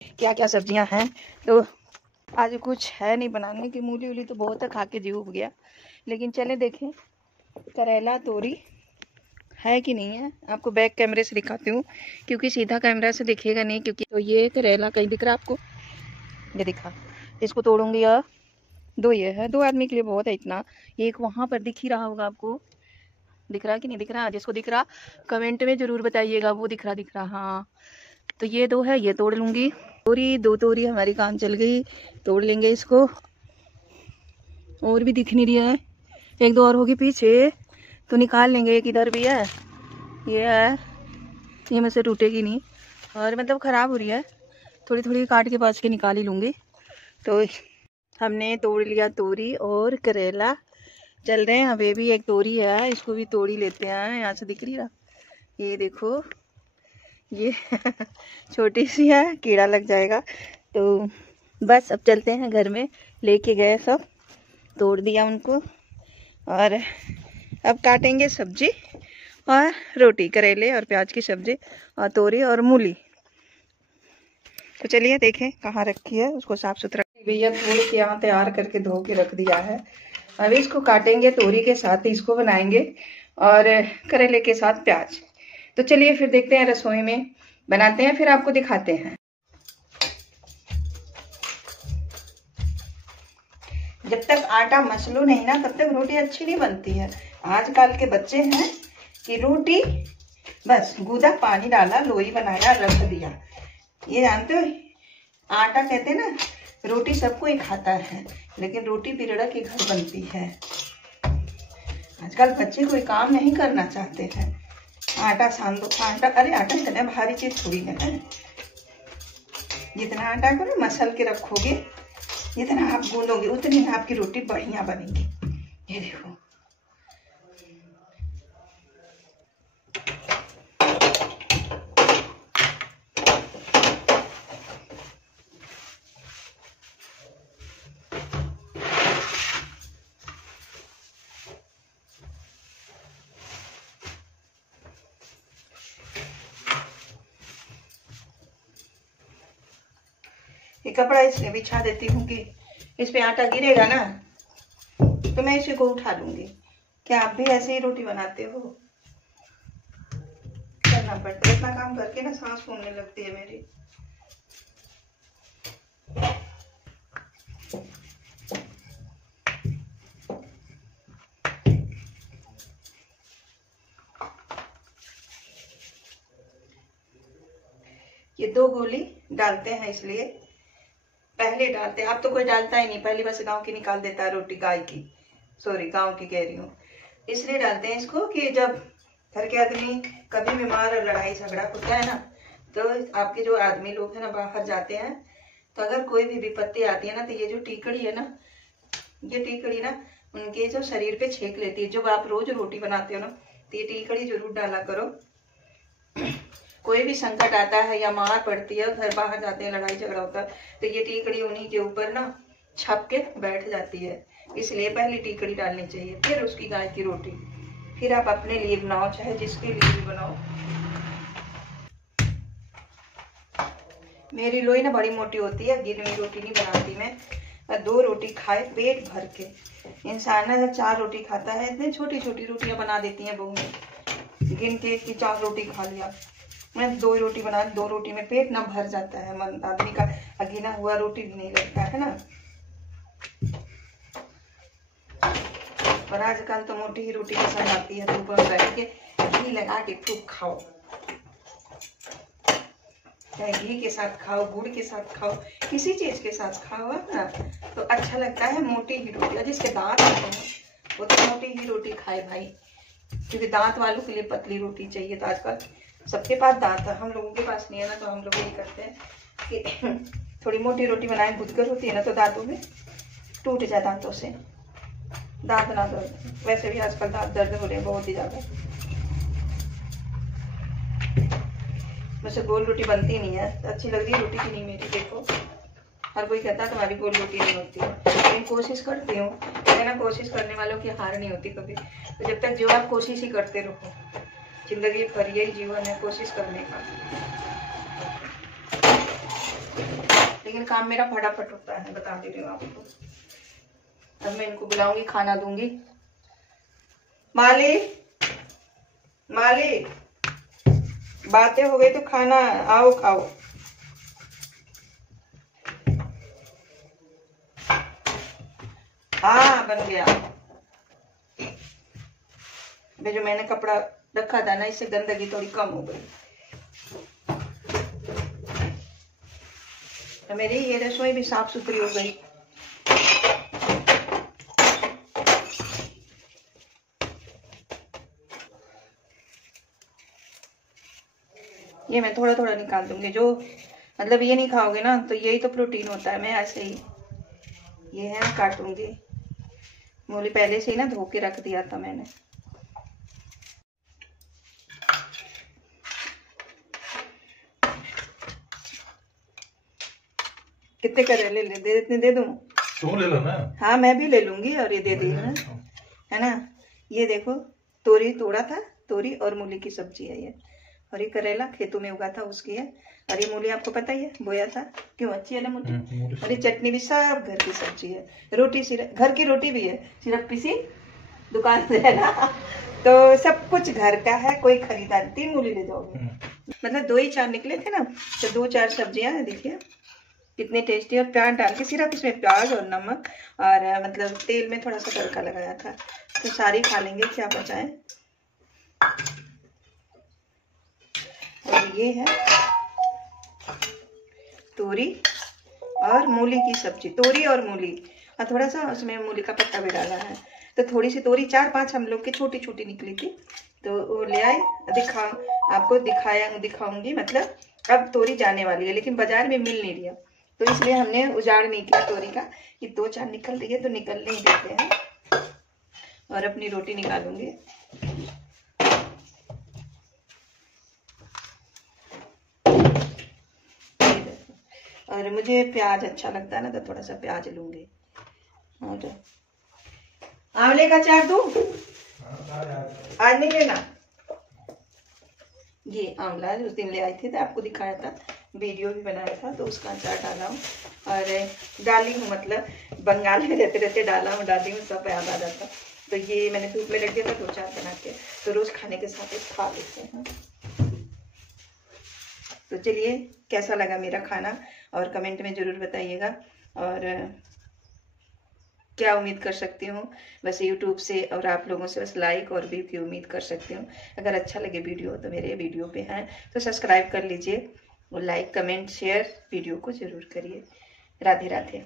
क्या क्या सब्जियां हैं। तो आज कुछ है नहीं बनाने की, मूली वूली तो बहुत है, खा के जीव उब गया। लेकिन चले देखें करेला तोरी है कि नहीं है। आपको बैक कैमरे से दिखाती हूँ क्योंकि सीधा कैमरा से दिखेगा नहीं। क्योंकि तो ये करेला कहीं दिख रहा है आपको, ये दिखा, इसको तोड़ूंगी। या दो ये है, 2 आदमी के लिए बहुत है इतना। एक वहां पर दिख ही रहा होगा आपको, दिख रहा कि नहीं दिख रहा। जिसको दिख रहा कमेंट में जरूर बताइएगा। वो दिख रहा हाँ। तो ये 2 है, ये तोड़ लूंगी। तोरी 2 तोरी हमारी काम चल गई, तोड़ लेंगे इसको। और भी दिख नहीं रही है, 1-2 और होगी पीछे तो निकाल लेंगे। एक इधर भी है, ये है, ये मुझसे टूटेगी नहीं और मतलब ख़राब हो रही है। थोड़ी थोड़ी काट के पास के निकाल ही लूँगी। तो हमने तोड़ लिया तोरी और करेला। चल रहे हैं, अभी भी एक तोरी है, इसको भी तोड़ ही लेते हैं। यहाँ से दिख रही है, ये देखो ये छोटी सी है, कीड़ा लग जाएगा। तो बस अब चलते हैं घर में। लेके गए सब, तोड़ दिया उनको और अब काटेंगे सब्जी और रोटी, करेले और प्याज की सब्जी और तोरी और मूली। तो चलिए देखें कहाँ रखी है, उसको साफ सुथरा भैया तोड़ के यहाँ तैयार करके धो के रख दिया है। अब इसको काटेंगे, तोरी के साथ इसको बनाएंगे और करेले के साथ प्याज। तो चलिए फिर देखते हैं, रसोई में बनाते हैं, फिर आपको दिखाते हैं। जब तक आटा मसलो नहीं ना तब तक रोटी अच्छी नहीं बनती है। आजकल के बच्चे हैं कि रोटी बस गूदा पानी डाला, लोई बनाया, रख दिया। ये जानते हो, आटा कहते हैं ना, रोटी सबको ही खाता है लेकिन रोटी बिरड़ा के घर बनती है। आजकल बच्चे कोई काम नहीं करना चाहते हैं। आटा सान दो, आटा, अरे आटा इतना भारी चीज थोड़ी है। जितना आटा को ना मसल के रखोगे, जितना आप गूंदोगे उतनी आपकी रोटी बढ़िया बनेगी। ये देखो, ये कपड़ा इसलिए बिछा देती हूँ कि इस पे आटा गिरेगा ना तो मैं इसी को उठा लूंगी। क्या आप भी ऐसे ही रोटी बनाते हो? करना पड़ता है, इतना काम करके ना सांस फूलने लगती है मेरी। ये 2 गोली डालते हैं, इसलिए पहले डालते हैं। अब तो कोई डालता ही नहीं, पहली बस गांव की निकाल देता है रोटी, गाय की, सॉरी गांव की कह रही हूँ। इसलिए डालते हैं इसको कि जब घर के आदमी कभी बीमार और लड़ाई झगड़ा होता है ना, तो आपके जो आदमी लोग हैं ना बाहर जाते हैं, तो अगर कोई भी विपत्ति आती है ना, तो ये जो टीकड़ी है ना, ये टीकड़ी ना उनके जो शरीर पे छेक लेती है। जब आप रोज रोटी बनाते हो ना, तो ये टीकड़ी जरूर डाला करो। कोई भी संकट आता है या मार पड़ती है, घर बाहर जाते हैं, लड़ाई झगड़ा होता है, तो ये टीकड़ी उन्हीं के ऊपर ना छप के बैठ जाती है। इसलिए पहली टीकड़ी डालनी चाहिए, फिर उसकी गाय की रोटी। फिर आप अपने लिए बनाओ, चाहे जिसके लिए भी बनाओ। मेरी लोई ना बड़ी मोटी होती है, गिरवी रोटी नहीं बनाती मैं। 2 रोटी खाए पेट भर के। इंसान ना जब 4 रोटी खाता है, इतनी छोटी छोटी रोटियां बना देती हैं बहू, गिन के कि 4 रोटी खा लिया। मैं 2 रोटी बना, 2 रोटी में पेट ना भर जाता है। मन आदमी का अगीना हुआ रोटी भी नहीं लगता है ना। और आजकल तो मोटी ही रोटी पसंद आती है, धूप में बैठ के घी लगा के खूब खाओ, चाहे घी के साथ खाओ, गुड़ के साथ खाओ, किसी चीज के साथ खाओ ना तो अच्छा लगता है। मोटी ही रोटी, जिसके दांत होते हैं वो तो मोटी ही रोटी खाए भाई, क्योंकि दांत वालों के लिए पतली रोटी चाहिए। तो आजकल सबके पास दांत है, हम लोगों के पास नहीं है ना, तो हम लोग यही करते हैं कि थोड़ी मोटी रोटी बनाए। गुदगर होती है ना तो दांतों में टूट जाए, दांतों से दांत ना दर्द। वैसे भी आजकल दांत दर्द हो रहे हैं बहुत ही ज्यादा। मुझसे गोल रोटी बनती नहीं है, अच्छी लग रही है रोटी की नहीं मेरी। देखो हर कोई कहता है तुम्हारी गोल रोटी नहीं होती है, लेकिन कोशिश करती हूँ। है ना, कोशिश करने वालों की हार नहीं होती कभी। तो जब तक जो आप कोशिश ही करते रहो, जिंदगी भर यही जीवन है कोशिश करने का। लेकिन काम मेरा फटाफट होता है, बता दे रही हूँ आपको। अब मैं इनको बुलाऊंगी, खाना दूंगी। माली, माली, बातें हो गई तो खाना आओ खाओ। हाँ बन गया। अभी जो मैंने कपड़ा रखा था ना, इससे गंदगी थोड़ी कम हो गई। तो मेरी ये रसोई भी साफ सुथरी हो गई। ये मैं थोड़ा थोड़ा निकाल दूंगी। जो मतलब ये नहीं खाओगे ना तो यही तो प्रोटीन होता है। मैं ऐसे ही ये है काटूंगी। मूली पहले से ही ना धो के रख दिया था मैंने। कितने करेले दे दूं? तुम ले लो ना। हाँ मैं भी ले लूंगी। और ये दे दी है ना। ये देखो, तोरी तोड़ा था, तोरी और मूली की सब्जी है ये। और ये करेला खेतों में उगा था उसकी है। और ये मूली आपको पता ही है, बोया था। क्यों अच्छी है ना मूली। और ये चटनी भी सब घर की सब्जी है। रोटी सिर्फ घर की रोटी भी है, सिर्फ किसी दुकान से है ना। तो सब कुछ घर का है, कोई खरीदार। 3 मूली ले जाओगे, मतलब 2 ही 4 निकले थे ना, तो 2-4 सब्जियां हैं। देखिए कितनी टेस्टी। और प्याज डाल के, सिर्फ इसमें प्याज और नमक और मतलब तेल में थोड़ा सा तड़का लगाया था। तो सारी खा लेंगे, क्या बचाएं। और ये है तोरी और मूली की सब्जी। तोरी और मूली, और थोड़ा सा उसमें मूली का पत्ता भी डाला है। तो थोड़ी सी तोरी 4-5 हम लोग की छोटी छोटी निकली थी, तो वो ले आए। आपको दिखाऊंगी। मतलब अब तोरी जाने वाली है, लेकिन बाजार में मिल नहीं रही है, तो इसलिए हमने उजाड़ नहीं किया तोरी का। कि 2-4 निकल रही है तो निकलने ही देते हैं। और अपनी रोटी निकालूंगी। और मुझे प्याज अच्छा लगता है ना, तो थोड़ा सा प्याज लूंगी। और आंवले का अचार दूं? आज नहीं लेना। ये आंवला उस दिन ले आए थे तो आपको दिखाया था, वीडियो भी बनाया था, तो उसका अचार डाला हूँ। और डाली हूँ, मतलब बंगाल में रहते रहते डाला हूँ, डाली हूँ, सब याद आ जाता। तो ये मैंने धूप में रख दिया था 2-4 बना के, तो रोज खाने के साथ खा लेते हैं। तो चलिए, कैसा लगा मेरा खाना और कमेंट में ज़रूर बताइएगा। और क्या उम्मीद कर सकती हूँ बस यूट्यूब से, और आप लोगों से बस लाइक और व्यू की उम्मीद कर सकती हूँ। अगर अच्छा लगे वीडियो तो मेरे वीडियो पे हैं तो सब्सक्राइब कर लीजिए, और लाइक कमेंट शेयर वीडियो को ज़रूर करिए। राधे राधे।